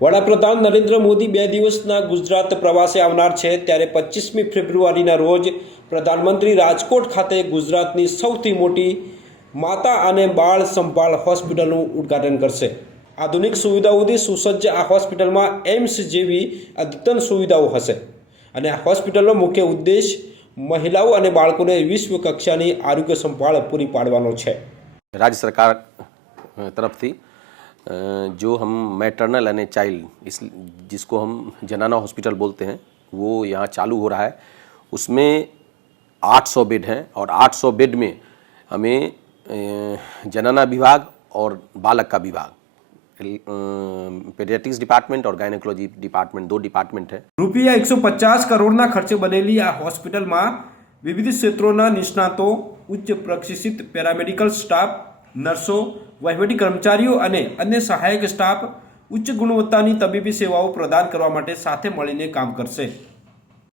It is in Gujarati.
વડાપ્રધાન નરેન્દ્ર મોદી બે દિવસના ગુજરાત પ્રવાસે આવનાર છે, ત્યારે પચીસમી ફેબ્રુઆરીના રોજ પ્રધાનમંત્રી રાજકોટ ખાતે ગુજરાતની સૌથી મોટી માતા અને બાળ સંભાળ હોસ્પિટલનું ઉદ્ઘાટન કરશે. આધુનિક સુવિધાઓથી સુસજ્જ આ હોસ્પિટલમાં એમ્સ જેવી અદ્યતન સુવિધાઓ હશે. અને આ હોસ્પિટલનો મુખ્ય ઉદ્દેશ મહિલાઓ અને બાળકોને વિશ્વ કક્ષાની આરોગ્ય સંભાળ પૂરી પાડવાનો છે. રાજ્ય સરકાર તરફથી जो हम मैटरनल एंड चाइल्ड इस जिसको हम जनाना हॉस्पिटल बोलते हैं वो यहाँ चालू हो रहा है उसमें 800 बेड हैं और 800 बेड में हमें अ, जनाना विभाग और बालक का विभाग पेडियाट्रिक्स डिपार्टमेंट और गायनेकोलॉजी डिपार्टमेंट दो डिपार्टमेंट है રૂપિયા એકસો પચાસ કરોડના ખર્ચે બનેલી આ હોસ્પિટલમાં વિવિધ ક્ષેત્રોના નિષ્ણાતો ઉચ્ચ પ્રશિક્ષિત પેરામેડિકલ સ્ટાફ નર્સો, વહીવટી કર્મચારીઓ અને અન્ય સહાયક સ્ટાફ ઉચ્ચ ગુણવત્તાની તબીબી સેવાઓ પ્રદાન કરવા માટે સાથે મળીને કામ કરશે.